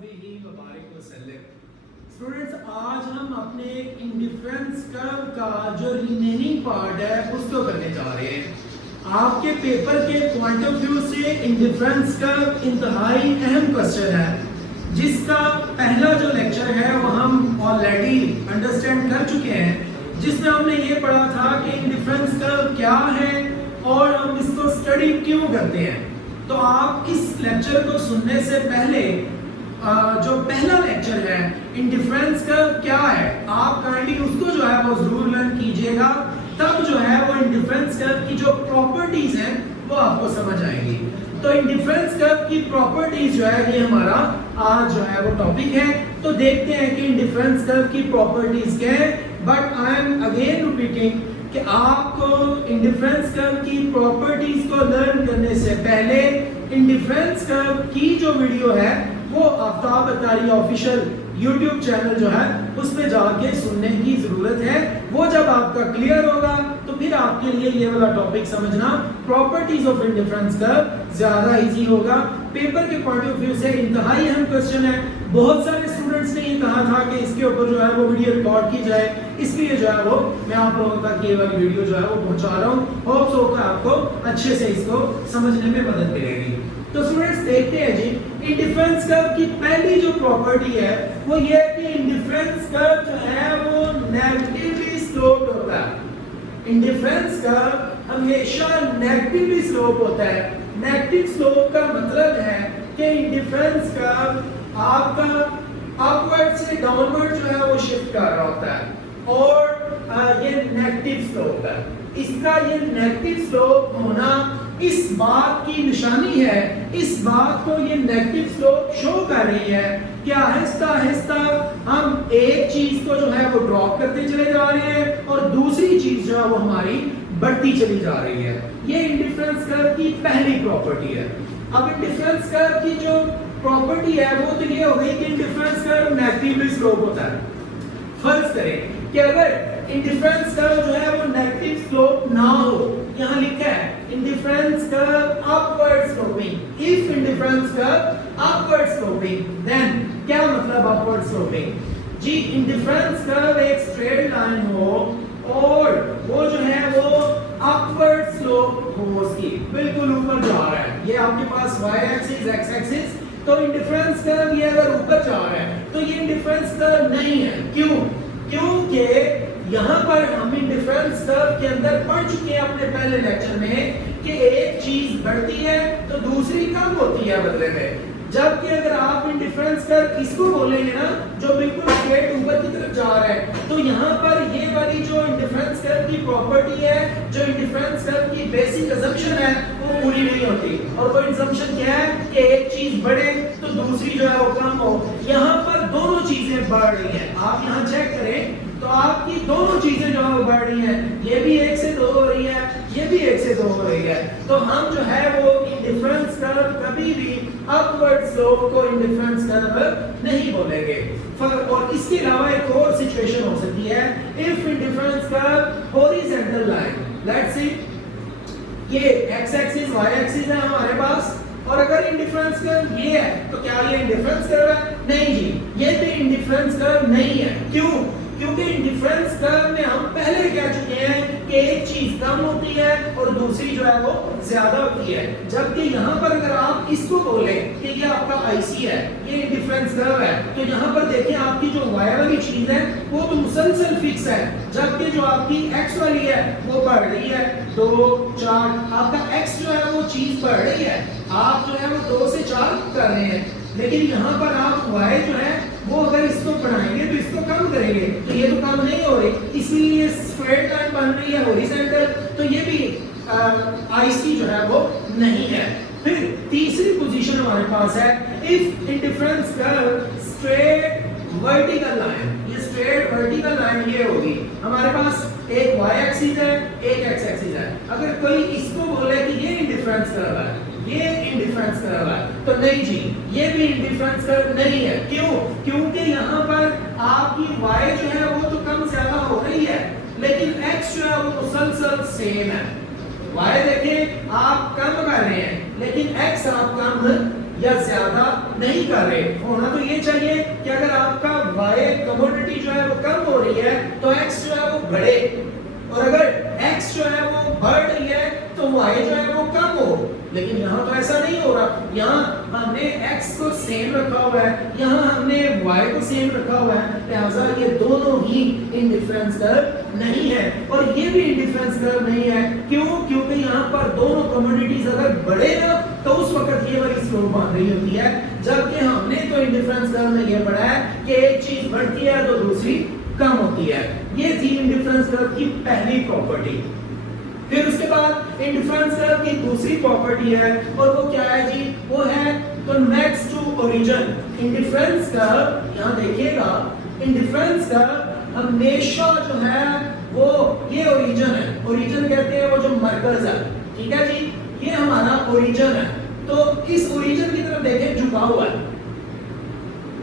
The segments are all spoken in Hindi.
सभी मुबारक वसल्लम। स्टूडेंट्स, आज हम अपने इंडिफरेंस कर्व का जो रिमेनिंग पार्ट है उसको करने जा रहे हैं। आपके पेपर के पॉइंट ऑफ व्यू से इंडिफरेंस कर्व इंतहाई अहम क्वेश्चन है, जिसका पहला जो लेक्चर है वो हम ऑलरेडी अंडरस्टैंड कर चुके हैं, जिसमें हमने ये पढ़ा था कि इंडिफरेंस कर्व क्या है और हम इसको स्टडी क्यों करते हैं। तो आप इस लेक्चर को सुनने से पहले जो पहला लेक्चर है इंडिफरेंस कर्व क्या है, आप काइंडली उसको जो है वो जरूर लर्न कीजिएगा। तब जो है वो इंडिफरेंस कर्व की जो प्रॉपर्टीज हैं वो आपको समझ आएगी। तो इंडिफरेंस कर्व की प्रॉपर्टीज जो है ये हमारा आज जो है वो टॉपिक है। तो देखते हैं कि इंडिफरेंस कर्व की प्रॉपर्टीज क्या है। But I am again repeating कि आपको इंडिफरेंस कर्व की प्रॉपर्टीज को लर्न करने से पहले इंडिफरेंस कर्व की जो वीडियो है वो Aftab Attari official YouTube channel जो है उस पे जाके सुनने की जरूरत है। वो जब आपका क्लियर होगा तो फिर आपके लिए ये वाला टॉपिक समझना, प्रॉपर्टीज ऑफ इंडिफरेंस कर्व, ज्यादा इजी होगा। पेपर के पॉइंट ऑफ व्यू से इंतहाई अहम क्वेश्चन है। बहुत सारे स्टूडेंट्स ने ये कहा था कि इसके ऊपर जो है वो वीडियो रिकॉर्ड की जाए, इसलिए जो है वो मैं आप लोगों तक ये वाली वीडियो जो है वो पहुंचा रहा हूँ। होप्स होगा आपको अच्छे से इसको समझने में मदद मिलेगी। तो स्टूडेंट्स देखते हैं जी, इंडिफरेंस कर्व की पहली जो प्रॉपर्टी है वो ये है कि इंडिफरेंस कर्व जो है वो नेगेटिवली स्लोप्ड होता है। इंडिफरेंस कर्व हमेशा नेगेटिवली स्लोप होता है। नेगेटिव स्लोप का मतलब है कि इंडिफरेंस कर्व आपका अपवर्ड से डाउनवर्ड जो है वो शिफ्ट कर रहा होता है और ये नेगेटिव स्लोप है। इसका ये नेगेटिव स्लोप होना इस बात की निशानी है, इस बात को ये नेगेटिव स्लोप शो कर रही है कि आहिस्ता आहिस्ता हम एक चीज को जो है वो ड्रॉप करते चले जा रहे हैं और दूसरी चीज जो है वो हमारी बढ़ती चली जा रही है। ये इंडिफरेंस कर्व की पहली प्रॉपर्टी है। अब इंडिफरेंस कर्व की जो प्रॉपर्टी है वो तो ये हो गई कि इंडिफरेंस कर्व नेगेटिवली स्लोप होता है। फर्ज करें कि अगर इंडिफरेंस कर्व जो है वो नेगेटिव स्लोप ना हो, यहाँ लिखा है indifference curve upward sloping. If indifference curve upward sloping then क्या मतलब अपवर्ड स्लोपिंग जी, इंडिफरेंस कर्व एक स्ट्रेट लाइन हो और वो जो है वो अपवर्ड स्लोप हो, उसकी बिल्कुल ऊपर जा रहा है। ये आपके पास y एक्सिस x एक्सिस, तो इंडिफरेंस कर्व ये अगर ऊपर जा रहा है तो ये इंडिफरेंस कर्व नहीं है। क्यों? क्योंकि यहाँ पर हम इंडिफरेंस कर्व के अंदर पढ़ चुके हैं अपने पहले लेक्चर में कि एक चीज बढ़ती है तो दूसरी कम होती है बदले में। जबकि अगर आप इंडिफरेंस कर्व इसको बोलेंगे ना जो बिल्कुल स्ट्रेट ऊपर की तरफ जा रहा है, तो यहाँ पर ये वाली जो इंडिफरेंस कर्व की प्रॉपर्टी है, जो इंडिफरेंस कर्व की बेसिक असम्पशन है वो पूरी नहीं होती। और वो असम्पशन क्या है कि एक चीज बढ़े तो दूसरी जो है वो कम हो। यहाँ पर दोनों चीजें बढ़ रही हैं। आप यहाँ चेक करें तो आपकी दोनों चीजें जो है वो बढ़ रही हैं। ये भी 1 से 2 हो रही है, ये भी 1 से 2 हो रही है। तो हम जो है वो इंडिफरेंस कर्व कभी भी अपवर्ड स्लोप को इंडिफरेंस कर्व नहीं बोलेंगे। और इसके अलावा एक और सिचुएशन हो सकती है, if indifference curve horizontal line, let's see ये x एक्सिस y एक्सिस है हमारे पास, और अगर इंडिफरेंस कर्व ये है तो क्या ये इंडिफरेंस कर्व है? नहीं जी, ये भी इंडिफरेंस कर्व नहीं है। क्यों? क्योंकि इंडिफरेंस कर्व में हम पहले कह चुके हैं कि एक चीज कम होती है और दूसरी जो है वो ज्यादा होती है। जबकि यहाँ पर अगर आप इसको बोले कि ये आपका IC है, ये इंडिफरेंस कर्व है, तो यहाँ पर देखिए आपकी जो y वाली चीज है वो तो मुसलसल फिक्स है, जबकि जो आपकी x वाली है वो बढ़ रही है। 2 4 आपका x जो है वो चीज बढ़ रही है, आप जो है वो 2 से 4 कर रहे हैं, लेकिन यहाँ पर आप y जो है वो अगर इसको बढ़ाएंगे तो इसको कम करेंगे, तो ये तो कम नहीं हो रही, इसलिए ये स्ट्रेट लाइन बन रही है हॉरिजॉन्टल, तो ये भी IC जो है वो नहीं है। फिर तीसरी पोजीशन हमारे पास है, if indifference curve straight vertical line. ये स्ट्रेट वर्टिकल लाइन ये होगी, हमारे पास एक y एक्सिस है, एक x एक्सिस है। अगर कोई इसको बोले कि ये इंडिफरेंस कर्व है, ये इंडिफरेंस कर्व है, तो नहीं जी, ये भी इंडिफरेंस कर्व नहीं है। क्यों? क्योंकि यहाँ पर आपकी y जो है वो तो कम ज्यादा हो रही है, लेकिन x जो है वो मुसलसल सेम है। y देखें आप कम कर रहे हैं, लेकिन x आप कम या ज्यादा नहीं कर रहे। होना तो ये चाहिए कि अगर आपका y कमोडिटी जो है वो कम हो रही है तो x जो है वो बढ़े, और अगर x जो है वो बढ़ रही है तो y जो है वो कम हो। लेकिन यहाँ तो ऐसा नहीं हो रहा, यहाँ हमने x को सेम रखा हुआ है, यहाँ हमने y को सेम रखा हुआ है, लिहाजा ये दोनों ही इंडिफरेंस कर्व नहीं है। और ये भी इंडिफरेंस कर्व नहीं है, क्यों? क्योंकि यहाँ पर दोनों कमोडिटीज अगर बढ़े ना तो उस वक्त ये वाली स्लोप बन रही होती है, जबकि हमने तो इंडिफरेंस कर्व में ये पढ़ा है कि एक चीज बढ़ती है तो दूसरी कम होती है। ये थी इंडिफरेंस कर्व की पहली प्रॉपर्टी। फिर उसके बाद इंडिफरेंस कर्व की दूसरी प्रॉपर्टी है, और वो क्या है जी? वो है convex to origin. Indifference curve, यहाँ देखिएगा, इंडिफरेंस कर्व हमेशा जो है वो ये ओरिजिन है, ओरिजिन कहते हैं वो जो मरकज है, ठीक है जी, ये हमारा ओरिजिन है। तो इस ओरिजिन की तरफ देखें, झुका हुआ है।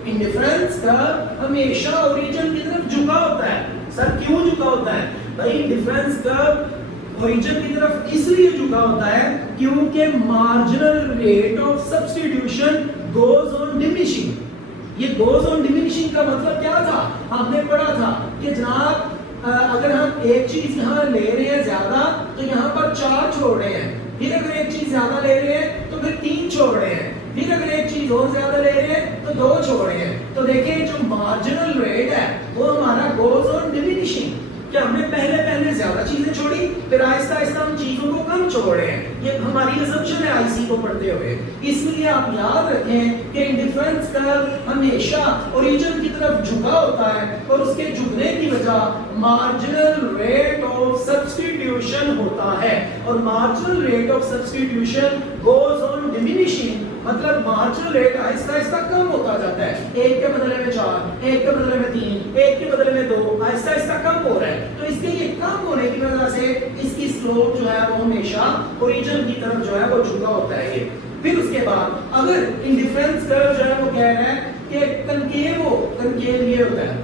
इंडिफरेंस कर्व हमेशा ओरिजिन की तरफ झुका होता है। सर क्यों झुका होता है? भाई इंडिफरेंस कर्व ओरिजिन की तरफ इसलिए झुका होता है क्योंकि marginal rate of substitution goes on diminishing. ये गोज ऑन डिमिनिशिंग का मतलब क्या था? हमने पढ़ा था कि जनाब अगर हम एक चीज यहाँ ले रहे हैं ज्यादा तो यहाँ पर 4 छोड़ रहे हैं, फिर अगर एक चीज ज्यादा ले रहे हैं तो फिर 3 छोड़ रहे हैं, फिर अगर एक चीज और ज्यादा ले रहे हैं तो 2 छोड़ रहे हैं। तो देखिए जो मार्जिनल रेट है वो हमारा गोज ऑन डिमिनिशिंग, कि हमने पहले ज्यादा चीजें छोड़ी, फिर आहिस्ता आहिस्ता हम चीजों को कम छोड़ रहे हैं। ये हमारी असम्पशन है आईसी को पढ़ते हुए। इसलिए आप याद रखें कि इंडिफरेंस कर्व हमेशा ओरिजिन की तरफ झुका होता है, और उसके झुकने की वजह मार्जिनल रेट ऑफ सब्स्टिट्यूशन होता है, और marginal rate of substitution goes on diminishing, मतलब मार्जिनल रेट आहिस्ता आहिस्ता कम होता जाता है। 1 के बदले में 4, 1 के बदले में 3, 1 के बदले में 2, आहिस्ता आहिस्ता कम हो रहा है। तो इसके ये कम होने की वजह से इसकी स्लोप जो है वो हमेशा ओरिजिन की तरफ जो है वो झुका होता है ये। फिर उसके बाद अगर इंडिफरेंस कर्व जो है वो कह रहा है कि कनकेव हो, कनकेव ये होता है,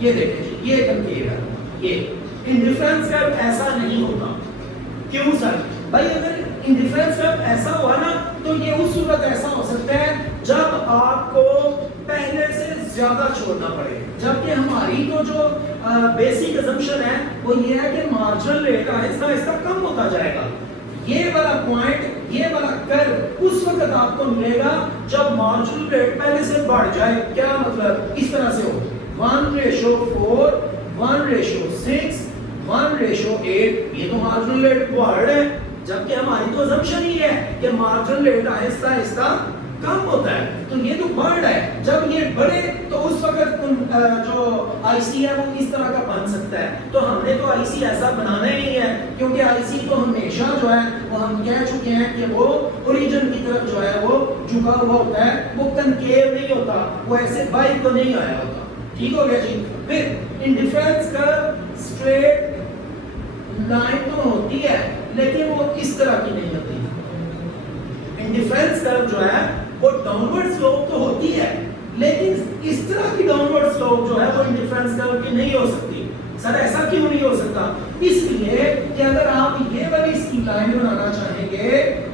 ये देखिए जी, ये कनकेव है, ये इंडिफरेंस कर्व ऐसा नहीं होता। क्यों सर? भाई अगर इंडिफरेंस कर्व ऐसा हुआ ना तो ये उस सूरत ऐसा हो सकता है जब आपको पहले से ज्यादा छोड़ना पड़े, जबकि हमारी तो जो बेसिक असम्पशन है वो ये है कि मार्जिनल रेट आहिस्ता आहिस्ता कम होता जाएगा। ये वाला पॉइंट, ये वाला कर्व उस वक्त आपको मिलेगा जब मार्जिनल रेट पहले से बढ़ जाए। क्या मतलब? इस तरह से हो 1:4, 1:6, 1:8, ये तो मार्जिनल रेट बढ़ है, जबकि हमारी तो असम्पशन ही है कि मार्जिनल रेट आहिस्ता आहिस्ता कम होता है। तो ये तो बढ़ है, जब ये बढ़े तो उस वक्त जो आईसी है वो इस तरह का बन सकता है। तो हमने तो आईसी ऐसा बनाना ही नहीं है, क्योंकि आईसी तो हमेशा जो है वो हम कह चुके हैं कि वो ओरिजिन की तरफ जो है वो झुका हुआ होता है, वो कनकेव नहीं होता, वो ऐसे बाइक को नहीं आया होता। ठीक हो गया जी। फिर इंडिफरेंस कर्व स्ट्रेट लाइन तो होती है लेकिन वो इस तरह की नहीं होती। इंडिफरेंस कर्व जो है वो डाउनवर्ड स्लोप तो होती है, लेकिन इस तरह की डाउनवर्ड स्लोप जो है वो इंडिफरेंस कर्व की नहीं हो सकती। सर ऐसा क्यों नहीं हो सकता? इसलिए कि अगर आप ये वाली लाइन बनाना चाहेंगे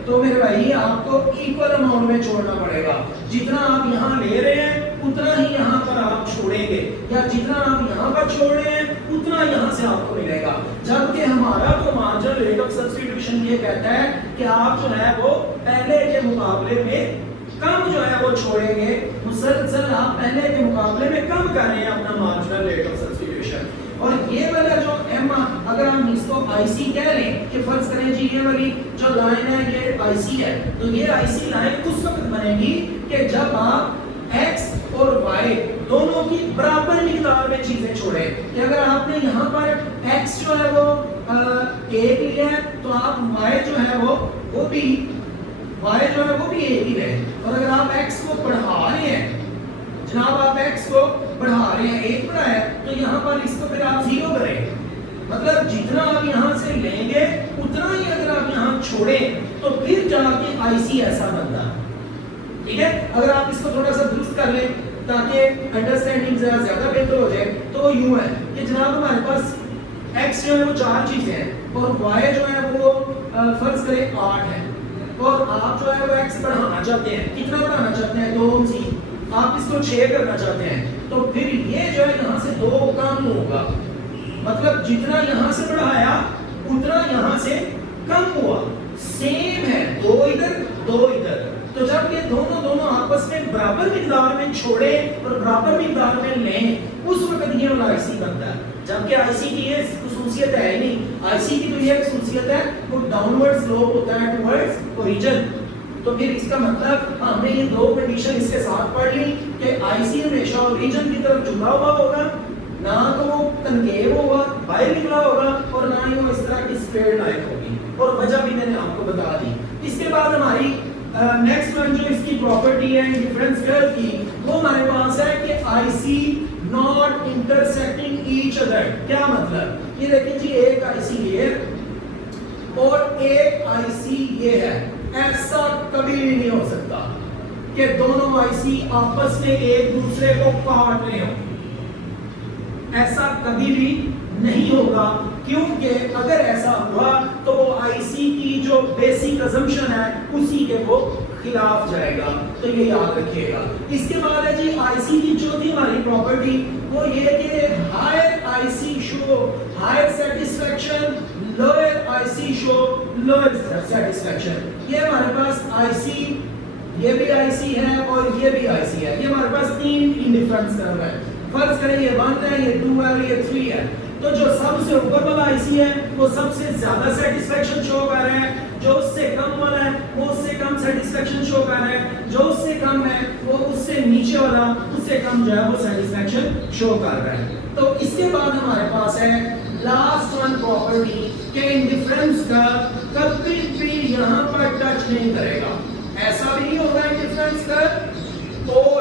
तो मेरे भाई आपको इक्वल अमाउंट में छोड़ना पड़ेगा। जितना आप यहाँ ले रहे हैं उतना ही यहाँ पर आप छोड़ेंगे, या जितना आप यहाँ पर छोड़ रहे हैं उतना यहाँ से आपको मिलेगा। जबकि हमारा तो मार्जिनल रेट ऑफ सब्स्टिट्यूशन ये कहता है कि आप जो है वो पहले के मुकाबले में कम जो है वो छोड़ेंगे, मुसलसल आप पहले के मुकाबले में कम कर रहे हैं अपना मार्जिनल रेट ऑफ सब्स्टिट्यूशन। और ये वाला जो एम, अगर हम इसको आईसी कह लें कि फर्ज करें जी ये वाली जो लाइन है ये आईसी है, तो ये आईसी लाइन उस वक्त बनेगी कि जब आप x और y दोनों की बराबर मिकदार में चीजें छोड़े। कि अगर आपने यहाँ पर x जो है वो 1 लिया है तो आप y जो है वो भी y जो है वो भी 1 ही रहे। और अगर आप x को बढ़ा रहे हैं, जनाब आप x को बढ़ा रहे हैं, 1 बढ़ा है, तो यहाँ पर इसको फिर आप 0 करें। मतलब जितना आप यहाँ से लेंगे उतना ही अगर आप यहाँ छोड़े तो फिर जाके आईसी ऐसा बनता है। ठीक है, अगर आप इसको थोड़ा सा दुरुस्त कर लें ताकि अंडरस्टैंडिंग ज्यादा बेहतर हो जाए, तो यूं है कि जनाब हमारे पास x जो है वो 4 चीजें हैं और y जो है वो फर्ज करें 8 है। और आप जो है वो x बढ़ाना चाहते हैं, कितना बढ़ाना चाहते हैं, 2 सी, आप इसको 6 करना चाहते हैं, तो फिर ये जो है यहाँ से 2 कम होगा, मतलब जितना यहाँ से बढ़ाया उतना यहाँ से कम हुआ, सेम है, 2 इधर 2 इधर। तो जब ये दोनों आपस में बराबर मिकदार में छोड़े और बराबर मिकदार में लें, उस वक्त ये वाला आईसी बनता है। जबकि आईसी की ये खुसूसियत है नहीं, आईसी की तो ये खुसूसियत है वो डाउनवर्ड स्लोप होता है टुवर्ड्स ओरिजिन। तो फिर इसका मतलब हमने ये 2 कंडीशन इसके साथ पढ़ ली कि आईसी हमेशा ओरिजिन की तरफ झुका हुआ होगा, ना तो वो कनकेव होगा, बाहर निकला होगा, और ना ही वो इस तरह की स्ट्रेट लाइन होगी, और वजह भी मैंने आपको बता दी। इसके बाद हमारी नेक्स्ट वन जो इसकी प्रॉपर्टी है डिफरेंस कर्व की, वो हमारे पास है कि IC not intersecting each other. क्या मतलब, ये देखिए जी, एक आईसी ये और एक आईसी ये है, ऐसा कभी भी नहीं हो सकता कि दोनों आईसी आपस में एक दूसरे को काट रहे हो, ऐसा कभी भी नहीं होगा, क्योंकि अगर ऐसा हुआ तो वो आईसी की जो बेसिक अजम्पशन है उसी के वो खिलाफ जाएगा, तो ये याद रखिएगा। इसके बाद है जी आईसी की जो थी हमारी प्रॉपर्टी, वो ये कि higher IC show higher satisfaction, lower IC show lower satisfaction. ये हमारे पास आईसी, ये भी आईसी है और ये भी आईसी है, ये हमारे पास 3 इंडिफरेंस कर्व है। फर्ज करें ये 1 है, ये 2 है और ये 3 है, तो जो सबसे ऊपर वाला आईसी है वो सबसे ज्यादा सेटिस्फैक्शन शो कर रहा है, जो उससे कम वाला है वो उससे कम सेटिस्फैक्शन शो कर रहा है, जो उससे कम है वो उससे नीचे वाला उससे कम जो है वो सेटिस्फैक्शन शो कर रहा है। तो इसके बाद हमारे पास है लास्ट वन प्रॉपर्टी कि इंडिफरेंस का कभी भी यहाँ पर टच नहीं करेगा, ऐसा भी नहीं होगा इंडिफरेंस का, और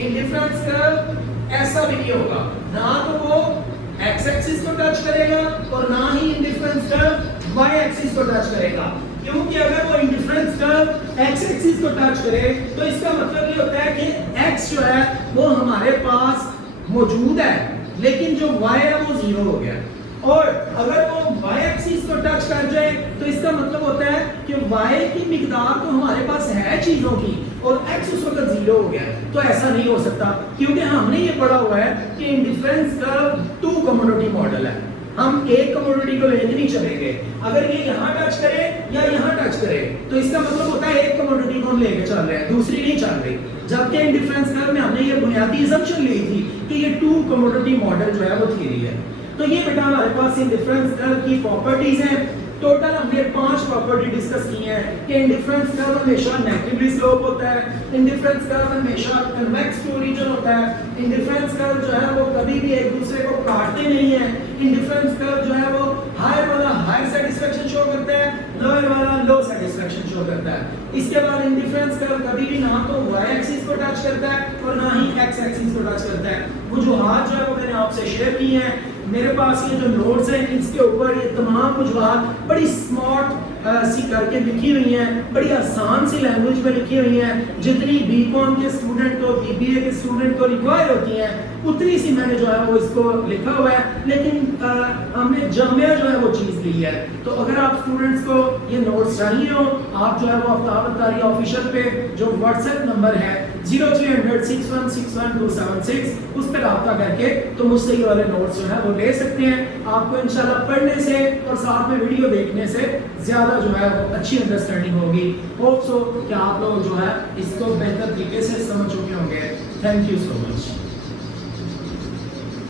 इंडिफरेंस कर्व ऐसा भी नहीं होगा, ना तो वो एक्स एक्सिस को टच करेगा और ना ही इंडिफरेंस कर्व वाई एक्सिस को टच करेगा। क्योंकि अगर वो इंडिफरेंस कर्व एक्स एक्सिस को टच करे तो इसका मतलब ये होता है कि एक्स जो है वो हमारे पास मौजूद है, लेकिन जो वाई है वो 0 हो गया, और अगर वो y एक्सिस को टच कर जाए तो इसका मतलब होता है कि y की मिकदार तो हमारे पास है चीजों की और x उस वक्त 0 हो गया। तो ऐसा नहीं हो सकता, क्योंकि हमने ये पढ़ा हुआ है कि इंडिफरेंस कर्व 2 कमोडिटी मॉडल है, हम एक कमोडिटी को लेके नहीं चलेंगे। अगर ये यहाँ टच करे या यहाँ टच करे तो इसका मतलब होता है एक कमोडिटी को हम लेके चल रहे हैं, दूसरी नहीं चल रही। जबकि इंडिफरेंस कर्व में हमने ये बुनियादी असम्पशन ली थी कि ये 2 कमोडिटी मॉडल जो है वो थ्योरी है। तो ये बेटा हमारे पास इंडिफरेंस कर्व की प्रॉपर्टीज हैं। टोटल हमने 5 प्रॉपर्टी डिस्कस की हैं कि इंडिफरेंस कर्व हमेशा नेगेटिवली स्लोप होता है, इंडिफरेंस कर्व हमेशा कन्वेक्स टू ओरिजिन होता है, इंडिफरेंस कर्व जो है वो कभी भी एक दूसरे को काटते नहीं है, इंडिफरेंस कर्व जो है वो हायर वाला हायर सेटिस्फैक्शन शो करता है, लोअर वाला लो सेटिस्फैक्शन शो करता है। इसके बाद इंडिफरेंस कर्व कभी भी ना तो y एक्सिस को टच करता है और ना ही x एक्सिस को टच करता है। वजूहात जो है वो मैंने आपसे शेयर की हैं, मेरे पास ये जो नोट्स हैं इसके ऊपर ये तमाम वजूहात बड़ी स्मार्ट सी करके लिखी हुई हैं, बड़ी आसान सी लैंग्वेज में लिखी हुई हैं, जितनी बीकॉम के स्टूडेंट को बीबीए के स्टूडेंट को रिक्वायर होती हैं उतनी सी मैंने जो है वो इसको लिखा हुआ है, लेकिन हमने जामिया जो है वो चीज़ ली है। तो अगर आप स्टूडेंट्स को ये नोट्स चाहिए हो, आप जो है वो आफ्ताब अत्तारी ऑफिशियल पे जो व्हाट्सएप नंबर है 03006161 उस पर रब्ता करके तो मुझसे ये वाले नोट्स जो है वो ले सकते हैं। आपको इंशाल्लाह पढ़ने से और साथ में वीडियो देखने से ज़्यादा जो है वो अच्छी अंडरस्टैंडिंग होगी। होप सो कि आप लोग जो है इसको बेहतर तरीके से समझ चुके होंगे। Thank you so much.